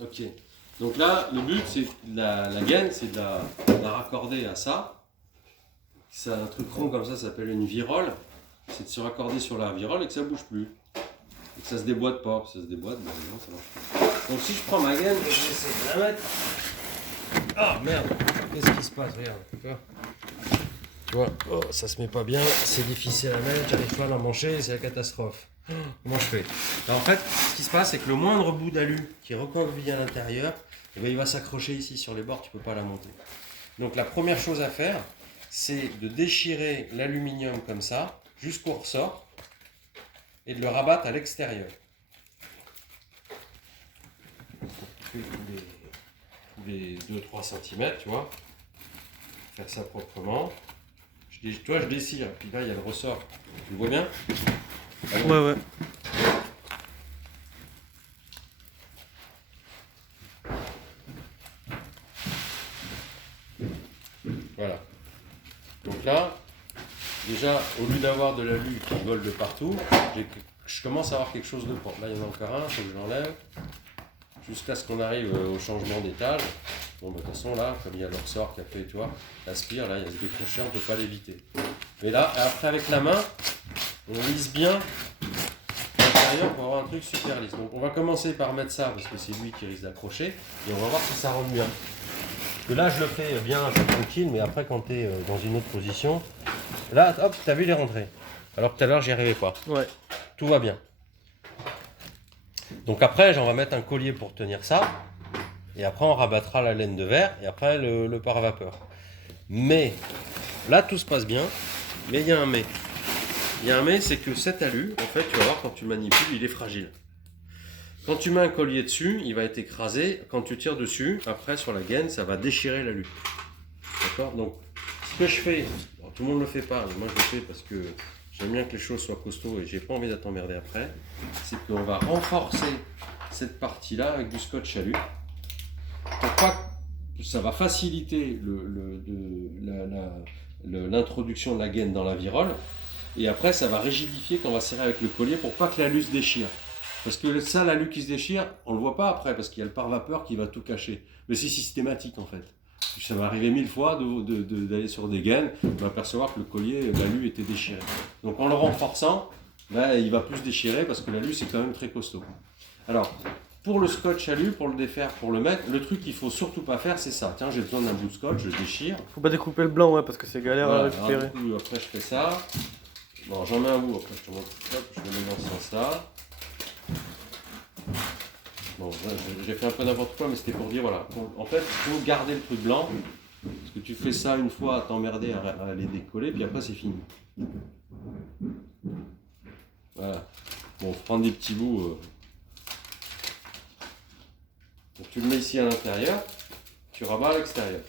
Ok. Donc là, le but, c'est la gaine, c'est de la raccorder à ça. C'est un truc rond comme ça s'appelle une virole. C'est de se raccorder sur la virole et que ça bouge plus. Et que ça se déboîte pas. Si ça se déboîte, ben non, ça marche pas. Donc si je prends ma gaine, je vais essayer de la mettre. Ah merde, qu'est-ce qui se passe? Regarde. Tu vois, oh, ça se met pas bien, c'est difficile à mettre, j'arrive pas à l'emmancher, c'est la catastrophe. Comment je fais? Alors, en fait, ce qui se passe, c'est que le moindre bout d'alu qui est recroquevillé à l'intérieur, eh ben, il va s'accrocher ici sur les bords, tu peux pas la monter. Donc la première chose à faire, c'est de déchirer l'aluminium comme ça, jusqu'au ressort, et de le rabattre à l'extérieur. Tous les 2-3 cm, tu vois. Faire ça proprement. Toi, je dessire, puis là, il y a le ressort. Tu le vois bien? Allons. Ouais. Voilà. Donc là, déjà, au lieu d'avoir de l'alu qui vole de partout, je commence à avoir quelque chose de propre. Là, il y en a encore un, il faut que je l'enlève. Jusqu'à ce qu'on arrive au changement d'étage. Bon, de toute façon, là, comme il y a le ressort qui a fait, tu vois, l'aspire, là, il y a ce décroché, on ne peut pas l'éviter. Mais là, après, avec la main, on lisse bien l'intérieur pour avoir un truc super lisse. Donc, on va commencer par mettre ça, parce que c'est lui qui risque d'accrocher, et on va voir si ça rentre bien. Parce que là, je le fais bien tranquille, mais après, quand tu es dans une autre position, là, hop, tu as vu les rentrées. Alors que tout à l'heure, j'y arrivais pas. Ouais. Tout va bien. Donc après, on va mettre un collier pour tenir ça. Et après, on rabattra la laine de verre. Et après, le pare-vapeur. Mais, là, tout se passe bien. Mais il y a un mais. Il y a un mais, c'est que cet alu, en fait, tu vas voir, quand tu le manipules, il est fragile. Quand tu mets un collier dessus, il va être écrasé. Quand tu tires dessus, après, sur la gaine, ça va déchirer l'alu. D'accord? Donc, ce que je fais, bon, tout le monde ne le fait pas, mais moi je le fais parce que j'aime bien que les choses soient costauds et j'ai pas envie d'être emmerdé après, c'est qu'on va renforcer cette partie-là avec du scotch alu. Pour pas, ça va faciliter l'introduction de la gaine dans la virole, et après ça va rigidifier quand on va serrer avec le collier pour pas que l'alu se déchire. Parce que ça, l'alu qui se déchire, on le voit pas après parce qu'il y a le pare-vapeur qui va tout cacher. Mais c'est systématique en fait. Ça m'est arrivé 1000 fois d'aller sur des gaines, on va apercevoir que le collier, l'alu était déchiré. Donc en le renforçant, là, il va plus déchirer parce que l'alu c'est quand même très costaud. Alors, pour le scotch alu, pour le défaire, pour le mettre, le truc qu'il faut surtout pas faire, c'est ça. Tiens, j'ai besoin d'un bout de scotch, je déchire. Faut pas découper le blanc, ouais, parce que c'est galère Voilà, à récupérer. alors, du coup, après je fais ça. Bon, j'en mets un bout, après je te montre. Hop, je le mets dans ce sens-là. Bon, j'ai fait un peu n'importe quoi, mais c'était pour dire, voilà. En fait, il faut garder le truc blanc. Parce que tu fais ça une fois à t'emmerder à les décoller, puis après c'est fini. Voilà. Bon, faut prendre des petits bouts. Donc tu le mets ici à l'intérieur, tu rabats à l'extérieur.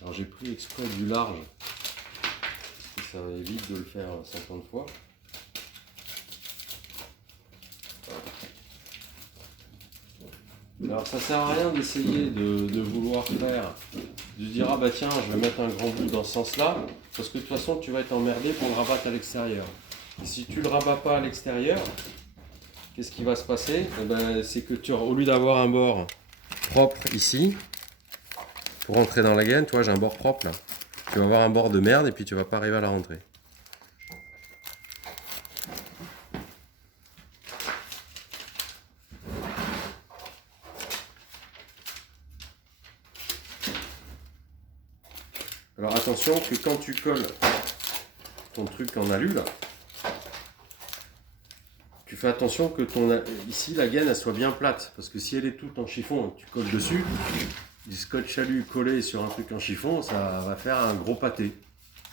Alors j'ai pris exprès du large, parce que ça évite de le faire 50 fois. Alors ça sert à rien d'essayer de vouloir faire, de se dire ah bah tiens je vais mettre un grand bout dans ce sens là, parce que de toute façon tu vas être emmerdé pour le rabattre à l'extérieur. Et si tu le rabats pas à l'extérieur, qu'est-ce qui va se passer? Eh ben, c'est que au lieu d'avoir un bord propre ici, pour rentrer dans la gaine, tu vois j'ai un bord propre là, tu vas avoir un bord de merde et puis tu vas pas arriver à la rentrer. Alors attention que quand tu colles ton truc en alu là, tu fais attention que ici la gaine elle soit bien plate, parce que si elle est toute en chiffon et que tu colles dessus, du scotch alu collé sur un truc en chiffon, ça va faire un gros pâté.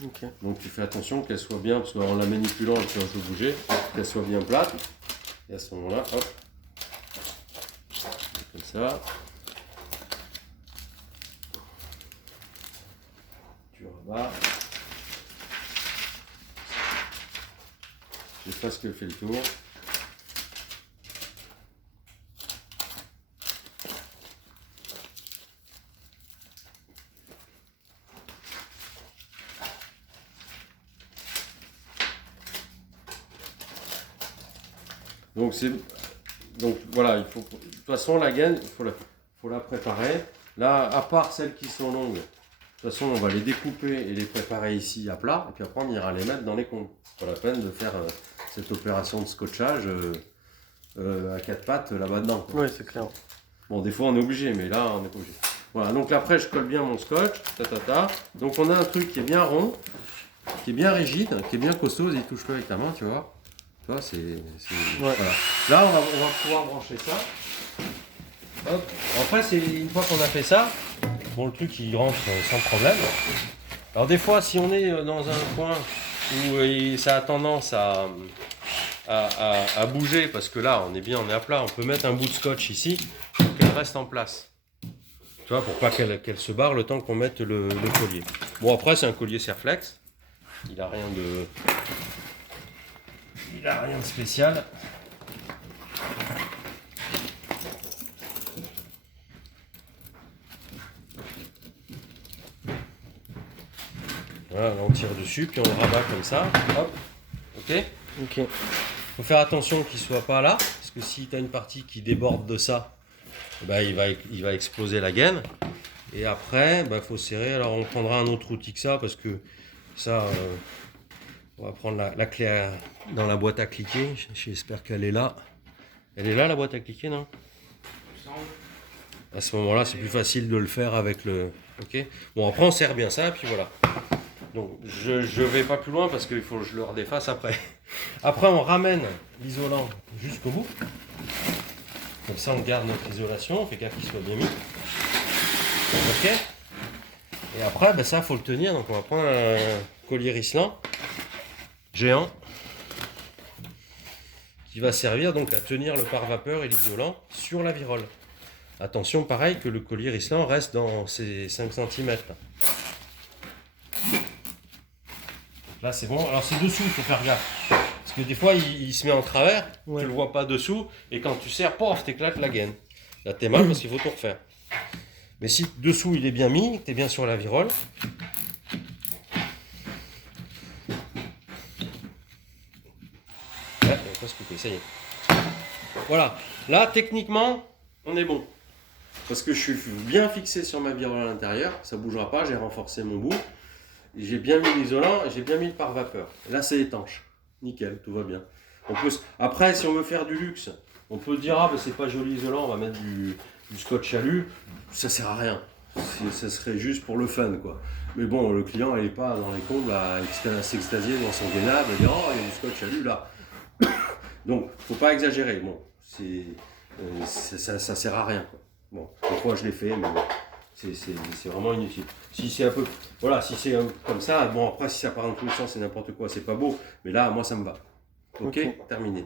Ok. Donc tu fais attention qu'elle soit bien, parce qu'en la manipulant elle peut un peu bouger, qu'elle soit bien plate. Et à ce moment-là, hop, comme ça. Tu rabats. J'ai presque fait le tour. Donc voilà, il faut, de toute façon la gaine, faut la préparer. Là, à part celles qui sont longues, de toute façon on va les découper et les préparer ici à plat, et puis après on ira les mettre dans les comptes. Pas la peine de faire cette opération de scotchage à quatre pattes là-bas dedans. Ouais, c'est clair. Bon, des fois on est obligé, mais là on n'est pas obligé. Voilà, donc après je colle bien mon scotch, Donc on a un truc qui est bien rond, qui est bien rigide, qui est bien costaud, il touche-le avec ta main, tu vois. Tu vois, Ouais. voilà. Là on va pouvoir brancher ça. Hop. Après, une fois qu'on a fait ça, bon, le truc il rentre sans problème. Alors des fois, si on est dans un coin où ça a tendance à bouger, parce que là on est à plat, on peut mettre un bout de scotch ici pour qu'elle reste en place. Tu vois, pour pas qu'elle se barre le temps qu'on mette le collier. Bon, après c'est un collier Serflex, il a rien de spécial. Voilà, là on tire dessus, puis on le rabat comme ça. Hop, ok. Ok. Faut faire attention qu'il soit pas là, parce que si tu as une partie qui déborde de ça, bah, il va exploser la gaine. Et après, bah, faut serrer. Alors on prendra un autre outil que ça, parce que ça, on va prendre la clé dans la boîte à cliquer. J'espère qu'elle est là. Elle est là, la boîte à cliquer, non? À ce moment-là, c'est plus facile de le faire avec le... Ok. Bon, après on serre bien ça, et puis voilà. Donc je vais pas plus loin parce qu'il faut que je le redéfasse après. Après on ramène l'isolant jusqu'au bout. Comme ça on garde notre isolation, on fait gaffe qu'il soit bien mis. Ok. Et après ben ça faut le tenir, donc on va prendre un collier Rislan géant qui va servir donc à tenir le pare-vapeur et l'isolant sur la virole. Attention pareil que le collier Rislan reste dans ses 5 cm. Là c'est bon, alors c'est dessous, il faut faire gaffe. Parce que des fois il se met en travers, Ouais. tu le vois pas dessous, et quand tu serres, pof, t'éclates la gaine. Là t'es mal parce qu'il faut tout refaire. Mais si dessous il est bien mis, t'es bien sur la virole. Ouais, on va pas se couper, ça y est. Voilà, là techniquement, on est bon. Parce que je suis bien fixé sur ma virole à l'intérieur, ça bougera pas, j'ai renforcé mon bout. J'ai bien mis l'isolant et j'ai bien mis le pare-vapeur. Là, c'est étanche. Nickel, tout va bien. Après, si on veut faire du luxe, on peut dire ah, ben, c'est pas joli isolant, on va mettre du scotch alu. Ça sert à rien. Ça serait juste pour le fun, quoi. Mais bon, le client, il n'est pas dans les combles à s'extasier dans son gainable et dire oh, il y a du scotch alu là. Donc, faut pas exagérer. Bon, ça sert à rien, quoi. Bon, des fois, je l'ai fait, mais bon. C'est vraiment inutile. Si c'est un peu, voilà, si c'est comme ça, bon après si ça part dans tous les sens c'est n'importe quoi, c'est pas beau, mais là moi ça me va. Ok, terminé.